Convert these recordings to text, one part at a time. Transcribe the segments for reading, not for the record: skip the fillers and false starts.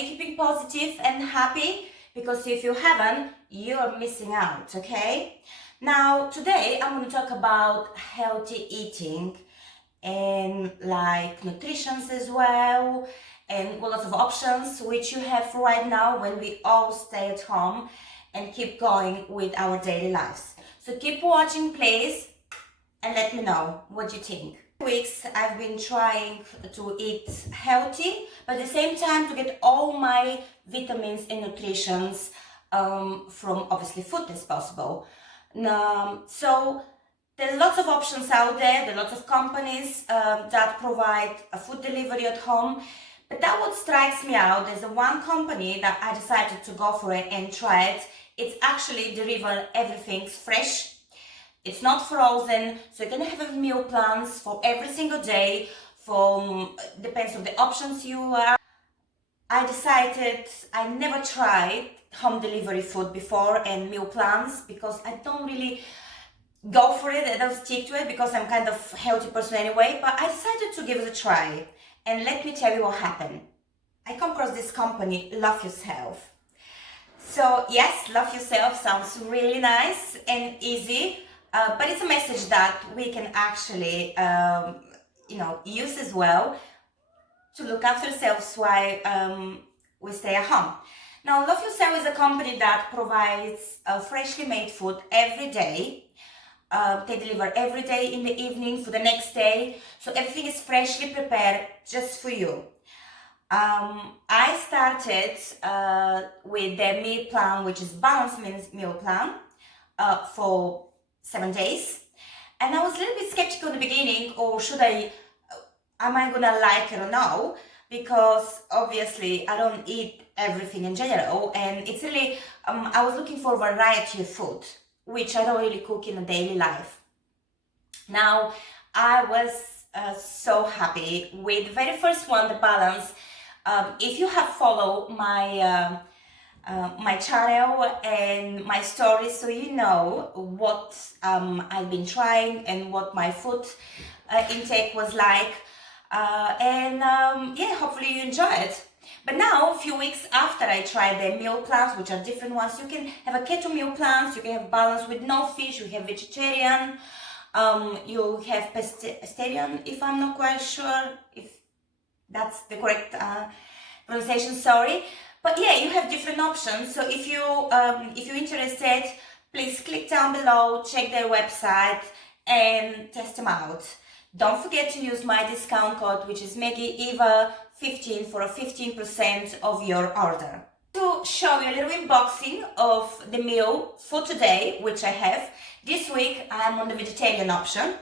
you keeping positive and happy? Because if you haven't, you're missing out, okay? Now, today I'm going to talk about healthy eating and like nutrition as well, and lots of options which you have right now when we all stay at home and keep going with our daily lives. So keep watching, please, and let me know what you think. Weeks I've been trying to eat healthy, but at the same time to get all my vitamins and nutritions from obviously food as possible. So there are lots of options out there. There are lots of companies that provide a food delivery at home. But that what strikes me out, there's the one company that I decided to go for it and try it. It's actually deliver everything's fresh. It's not frozen, so you can have meal plans for every single day. Depends on the options you are. I decided I never tried home delivery food before and meal plans because I don't really go for it. I don't stick to it because I'm kind of healthy person anyway. But I decided to give it a try, and let me tell you what happened. I come across this company, Love Yourself. So yes, Love Yourself sounds really nice and easy. But it's a message that we can actually, use as well to look after ourselves while we stay at home. Now, Love Yourself is a company that provides freshly made food every day. They deliver every day in the evening for the next day. So everything is freshly prepared just for you. I started with their meal plan, which is balanced meal plan for 7 days, and I was a little bit skeptical in the beginning, or am I gonna like it or no, because obviously I don't eat everything in general, and it's really I was looking for a variety of food which I don't really cook in a daily life. Now I was so happy with the very first one, the balance. If you have followed my my channel and my stories, so you know what I've been trying and what my food intake was like, yeah, hopefully you enjoy it. But now, a few weeks after I tried the meal plans, which are different ones, you can have a keto meal plans, you can have balance with no fish, you have vegetarian, you have pescatarian, if I'm not quite sure if that's the correct pronunciation, sorry. But yeah, you have different options. So if you're interested, please click down below, check their website and test them out. Don't forget to use my discount code, which is MaggieEva15 for a 15% of your order. To show you a little unboxing of the meal for today, which I have. This week I'm on the vegetarian option.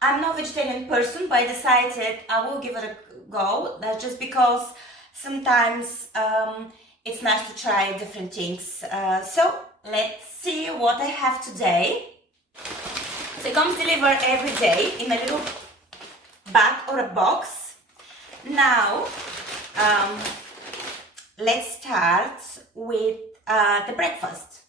I'm not a vegetarian person, but I decided I will give it a go. That's just because sometimes it's nice to try different things. So let's see what I have today. So it comes delivered every day in a little bag or a box. Now let's start with the breakfast.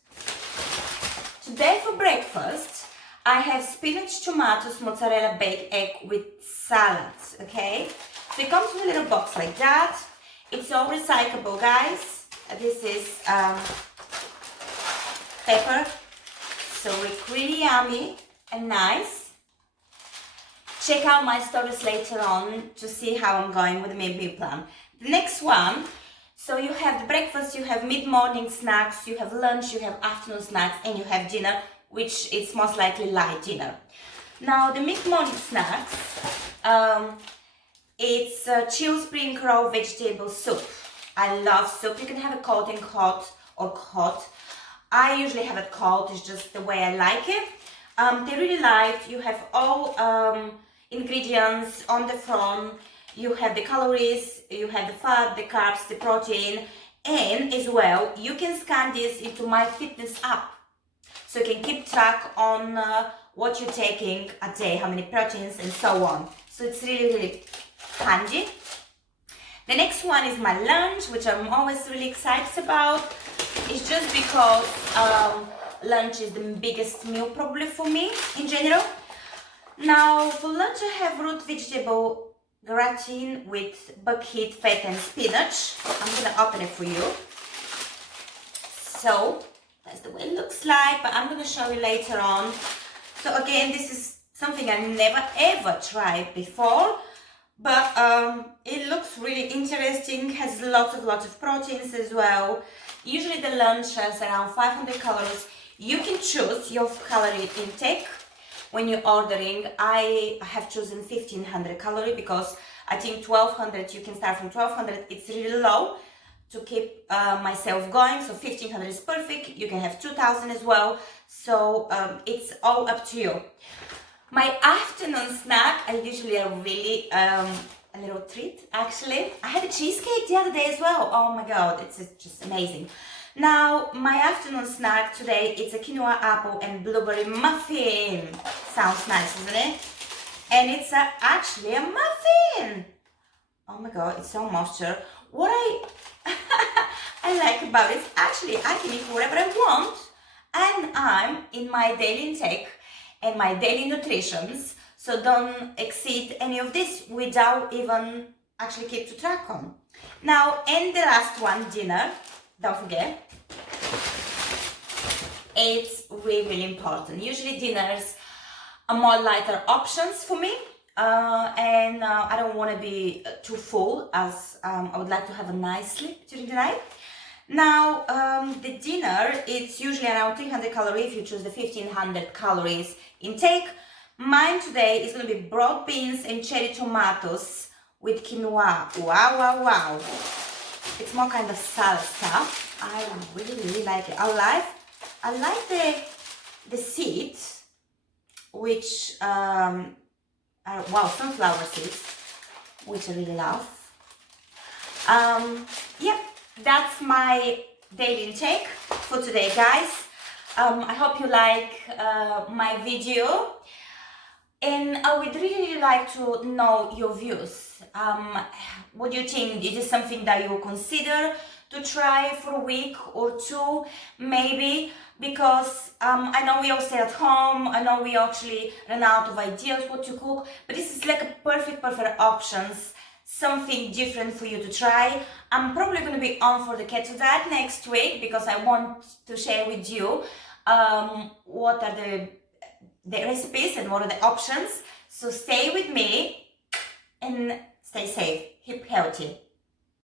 Today for breakfast I have spinach, tomatoes, mozzarella, baked egg with salads, okay? So it comes with a little box like that. It's all recyclable, guys. This is pepper, so it's really yummy and nice. Check out my stories later on to see how I'm going with the meal plan. The next one, so you have the breakfast, you have mid-morning snacks, you have lunch, you have afternoon snacks, and you have dinner, which is most likely light dinner. Now the mid-morning snacks, it's chilled spring raw vegetable soup. I love soup. You can have it cold and hot or hot. I usually have it cold. It's just the way I like it. They're really light. You have all ingredients on the front. You have the calories, you have the fat, the carbs, the protein, and as well, you can scan this into my fitness app. So you can keep track on what you're taking a day, how many proteins and so on. So it's really, really handy. The next one is my lunch, which I'm always really excited about. It's just because lunch is the biggest meal probably for me in general. Now for lunch I have root vegetable gratin with buckwheat, fat and spinach. I'm gonna open it for you. So that's the way it looks like, but I'm gonna show you later on. So again, this is something I never ever tried before, but it looks really interesting, has lots of proteins as well. Usually the lunch has around 500 calories. You can choose your calorie intake when you're ordering. I have chosen 1500 calorie because I think 1200, you can start from 1200, it's really low to keep myself going. So 1500 is perfect. You can have 2000 as well. So it's all up to you. My afternoon snack are usually a really a little treat actually. I had a cheesecake the other day as well. Oh my god, it's just amazing. Now my afternoon snack today is a quinoa apple and blueberry muffin. Sounds nice, isn't it? And it's actually a muffin. Oh my god, it's so moisture. What I like about it is actually I can eat whatever I want, and I'm in my daily intake and my daily nutritions, so don't exceed any of this without even actually keep to track on. Now, and the last one, dinner, don't forget, it's really important. Usually dinners are more lighter options for me, and I don't want to be too full, as I would like to have a nice sleep during the night. Now, the dinner, it's usually around 300 calories if you choose the 1500 calories intake. Mine today is going to be broad beans and cherry tomatoes with quinoa. Wow. It's more kind of salad stuff. I really like it. I like the seeds, which are, wow, sunflower seeds, which I really love. Yep. That's my daily intake for today, guys. I hope you like my video, and I would really like to know your views. What do you think? Is this something that you will consider to try for a week or two, maybe? Because I know we all stay at home, I know we actually run out of ideas what to cook, but this is like a perfect options, something different for you to try. I'm probably going to be on for the keto diet next week because I want to share with you what are the recipes and what are the options. So stay with me and stay safe, keep healthy.